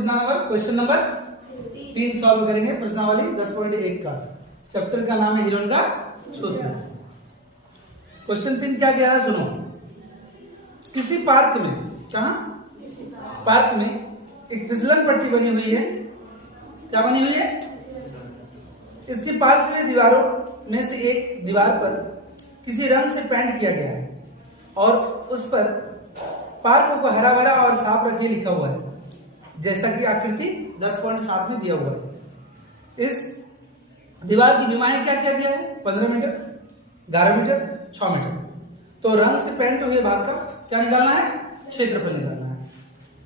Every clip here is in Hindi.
क्वेश्चन नंबर 3 सॉल्व करेंगे प्रश्नावली 10.1 का। चैप्टर का नाम है हिरोन का सूत्र। क्वेश्चन 3 क्या कह रहा है सुनो। किसी पार्क में, जहां पार्क में एक फिसलन पट्टी बनी हुई है। क्या बनी हुई है? इसके पार्श्व दीवारों में से एक दीवार पर किसी रंग से पेंट किया गया है और उस पर पार्क को हरा भरा और साफ रखिए लिखा हुआ है, जैसा कि आकृति 10.7 में दिया हुआ है। इस दीवार की विमाएं क्या क्या दिया है? 15 मीटर, 11 मीटर, 6 मीटर। तो रंग से पेंट हुए भाग का क्या निकालना है? क्षेत्रफल निकालना है।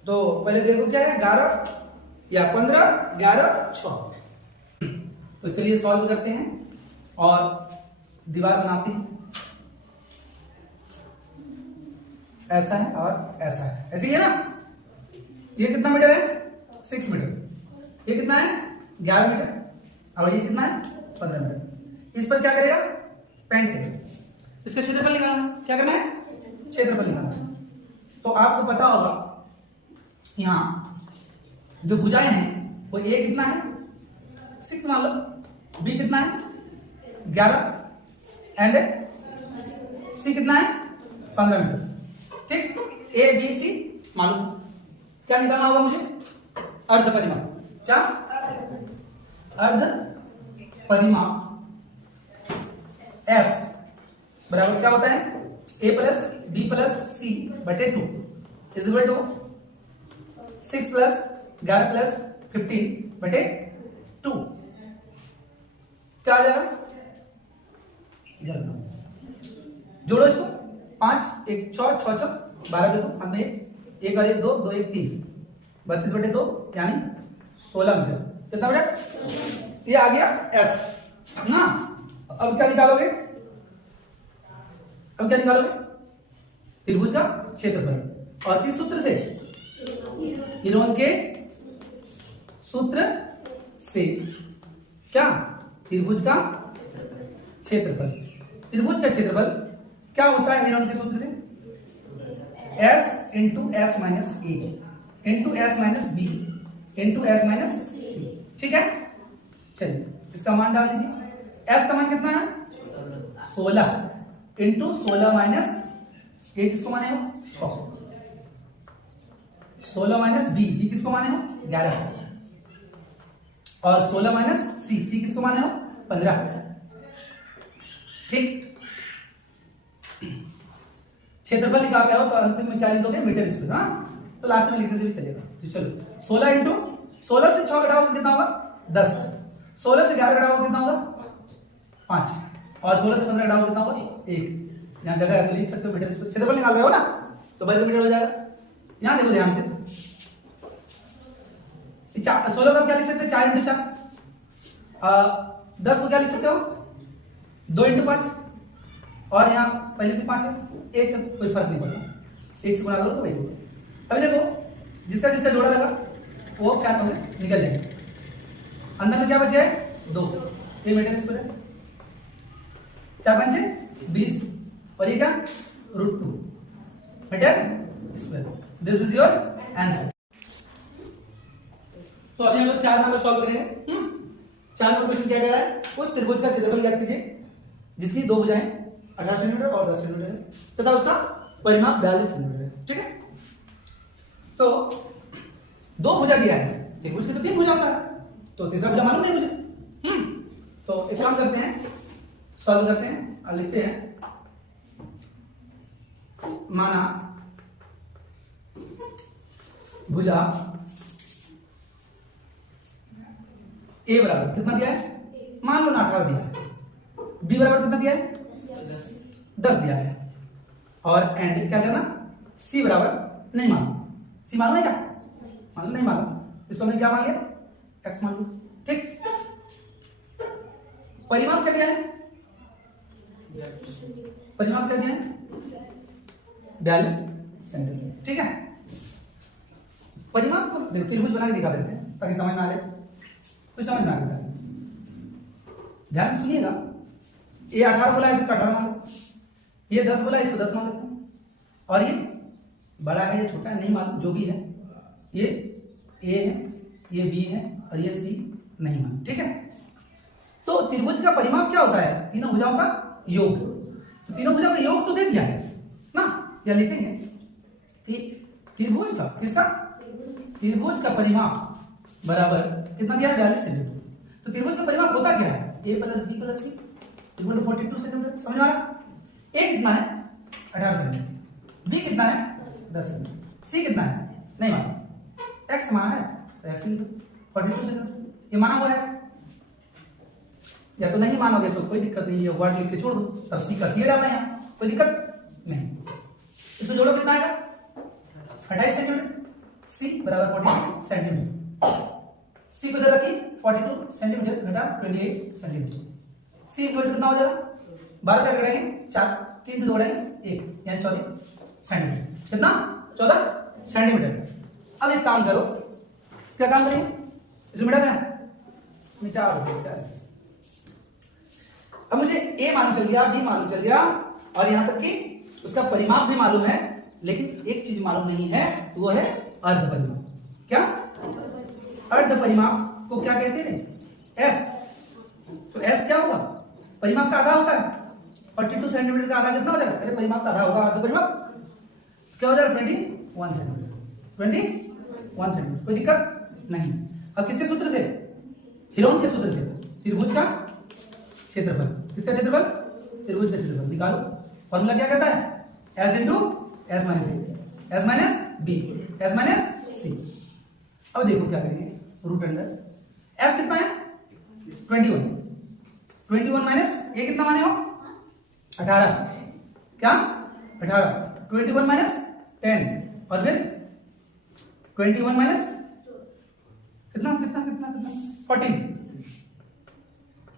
तो पहले देखो क्या है, 11 या 15, 11, 6। तो चलिए सॉल्व करते हैं और दीवार बनाते हैं। ऐसा है और ऐसा है, ऐसे ही है ना। ये कितना मीटर है? 6 मीटर। ये कितना है? 11 मीटर। और ये कितना है? 15 मीटर। इस पर क्या करेगा? पेंट करेगा। इसका क्षेत्रफल निकालना। क्या करना है? क्षेत्रफल निकालना है। तो आपको पता होगा यहां जो भुजाएं हैं वो ए कितना है? 6 मान लो। बी कितना है? 11 एंड सी कितना है? 15 मीटर। ठीक, ए बी सी मालूम। क्या निकालना होगा मुझे? अर्ध परिमाप। क्या? अर्ध परिमाप एस बराबर क्या होता है? A plus B plus C बटे 2 is equal to 6 plus 11 plus 15 बटे 2। क्या आ जाएगा? जोड़ो इसको। 5 1 6 6 6 12 देखो हमने 1 और 1 2 2 1 3 32 बटे 2 यानी 16 मीटर। कितना मीटर? ये आ गया एस ना। अब क्या निकालोगे? अब क्या निकालोगे? त्रिभुज का क्षेत्रफल। और किस सूत्र से? हिरोन के सूत्र से। क्या? त्रिभुज का क्षेत्रफल। त्रिभुज का क्षेत्रफल क्या होता है हिरोन के सूत्र से? S into S minus A into S minus B into S minus C. ठीक है, चलिए इसका मान डाल दीजिए। एस का मान कितना है? 16 इंटू 16 माइनस ए किसको माने हो? 6। 16 माइनस बी, बी किसको माने हो? 11। और 16 माइनस सी, सी किसको माने हो? 15। ठीक, क्षेत्रफल निकाल रहे हो तो अंतिम में क्या लिखोगे? Metre square. हाँ, तो लास्ट में लिखने से भी चलेगा। तो चलो 16 इंटू 16 से 6 घटाओगे कितना होगा? 10। 16 से 11 घटाओगे कितना होगा? 5। और 16 से 15 घटाओगे कितना होगा? 1। यहाँ जगह है तो लिख सकते हो मीटर स्क्वायर। क्षेत्रफल निकाल रहे हो ना, तो वर्ग मीटर हो जाएगा। यहाँ देखो ध्यान से, 16 का क्या लिख सकते हैं? 4 इंटू 4। 10 को क्या लिख सकते हो? 2 इंटू 5। और यहाँ पहले से 5 है, एक कोई फर्क नहीं पड़ता, एक से गुणा करो तो वही होगा। अभी देखो जिसका जिसका जोड़ा लगा वो क्या कम है? निकल जाएगा। अंदर में क्या बचे है? 2। ये मीटर स्क्वायर है। 4 5 20 और ये क्या? √2 metre square. This is your answer. तो अभी हम लोग 4 नंबर सॉल्व करेंगे। 4 नंबर क्वेश्चन क्या कह रहा है? उस त्रिभुज का क्षेत्रफल ज्ञात कीजिए जिसकी 2 भुजाएं 18 सेंटीमीटर और 10 सेंटीमीटर है तथा उसका परिमाप 42 सेंटीमीटर है। ठीक है, तो 2 भुजा दिया है। त्रिभुज की तो 3 भुजा होता है, तो तीसरा भुजा मालूम नहीं मुझे। तो एक काम करते हैं, सॉल्व करते हैं और लिखते हैं। माना भुजा ए बराबर कितना दिया है? मान लो ना 18 दिया है। बी बराबर कितना दिया है? 10 दिया है। और एंड क्या करना? सी बराबर नहीं मालूम। सी मालूम है क्या? मालूम नहीं मालूम। इसको हमने क्या मान लिया? एक्स मान लो। ठीक, परिमाप क्या दिया है? परिमाप क्या दिया है? 42 सेंटीमीटर। ठीक है, परिमाप को देखो त्रिभुज बना के दिखा देते हैं ताकि समझ में आ जाए। कुछ समझ में आ गया? ध्यान से सुनिएगा। ये 18 बोला है तो 18 मान लो, ये 10 बोला है इसको 10 मान लेते हैं, और ये बड़ा है ये छोटा है नहीं मालूम, जो भी है ये ए है, ये बी है और ये सी नहीं माना, ठीक है। तो त्रिभुज का परिमाप क्या होता है? तीनों भुजाओं का योग। तो तीनों भुजाओं का योग तो दे दिया है ना, या लिखेंगे कि त्रिभुज का, किसका? त्रिभुज का परिमाप बराबर कितना दिया? 42 सेंटीमीटर। तो त्रिभुज का परिमाप होता क्या है? A plus B plus C equal to 42 centimetre. समझ में आ रहा? ए कितना है? 18 सेंटीमीटर। बी कितना है? 10 सेंटीमीटर। सी कितना है? नहीं माना। एक्स माना है तो एक्स लिख दो 42 सेंटीमीटर। ये माना हुआ है। या तो नहीं मानोगे तो कोई दिक्कत नहीं, ये वर्ड लिख के छोड़ दो, तब सी का सी डालना है, कोई दिक्कत नहीं। इसको जोड़ो कितना आएगा? 28 सेंटीमीटर। सी बराबर 42 सेंटीमीटर। सी को इधर रखिए 42 सेंटीमीटर घटा 28 सेंटीमीटर। सी इक्वल टू कितना हो जाएगा? 12 से कटेंगे 4, 3 से जोड़ेंगे 1, यानी 14 सेंटीमीटर। कितना? 14 सेंटीमीटर। अब एक काम करो, क्या काम करेंगे? इसमें मिटा दें, मिटा दो। अब मुझे ए मालूम चल गया, बी मालूम चल गया और यहां तक कि उसका परिमाप भी मालूम है, लेकिन एक चीज मालूम नहीं है, तो वो है अर्ध परिमाप। क्या? अर्ध परिमाप को क्या कहते हैं? एस। तो एस क्या होगा? परिमाप का आधा होता है। 42 सेंटीमीटर का आधा कितना हो जाएगा? अरे परिमाप का आधा होगा अर्ध परिमाप, क्या हो जाएगा? 21 सेंटीमीटर। 21 सेंटीमीटर, कोई दिक्कत नहीं। अब किसके सूत्र से? हिरोन के सूत्र से। त्रिभुज का क्षेत्रफल, किसका क्षेत्रफल? त्रिभुज का क्षेत्रफल निकालो। फॉर्मूला क्या कहता है? S into S minus C, S minus B, S minus C. अब देखो क्या करेंगे, रूट अंडर एस कितना है? 21। 21 माइनस ए कितना माने हो? 18। क्या? 18। 21 माइनस 10 और फिर 21 माइनस कितना कितना कितना कितना 14।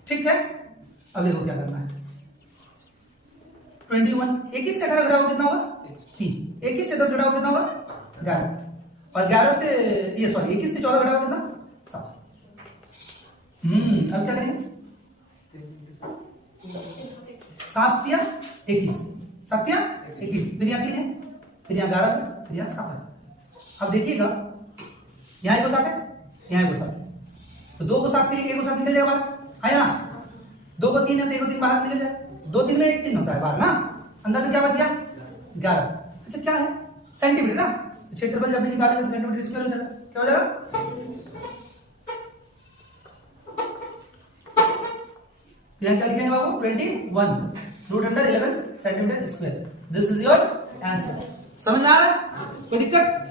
ठीक है। अब देखो क्या करना है। 21 21 से 18 घटाओ कितना होगा? 3। 21 से 10 घटाओ कितना होगा? 11। और 11 से ये सॉरी 21 से 14 घटाओ कितना? 7। अब क्या करेंगे? 7 या 21, 7 या 21, फिर यहाँ 3 है, फिर यहाँ 11, फिर यहाँ 7 है। अब देखिएगा यहाँ 1 को 7 है, यहाँ 1 को 7 है, तो 2 को 7 के लिए 1 को 7 निकल जाएगा बाहर, है ना? 2 को 3 है तो 1 को 3 बाहर निकल जाए। 2 3 में 1 3 होता है बाहर ना, अंदर में क्या बच गया? 11। अच्छा क्या है? सेंटीमीटर ना, क्षेत्रफल जब भी निकालेंगे तो सेंटीमीटर स्क्वायर हो जाएगा। क्या हो जाएगा? यहाँ क्या लिखेंगे बाबू? 21 root under 11 centimetre square. This is your answer. समझ में आ रहा है? कोई दिक्कत?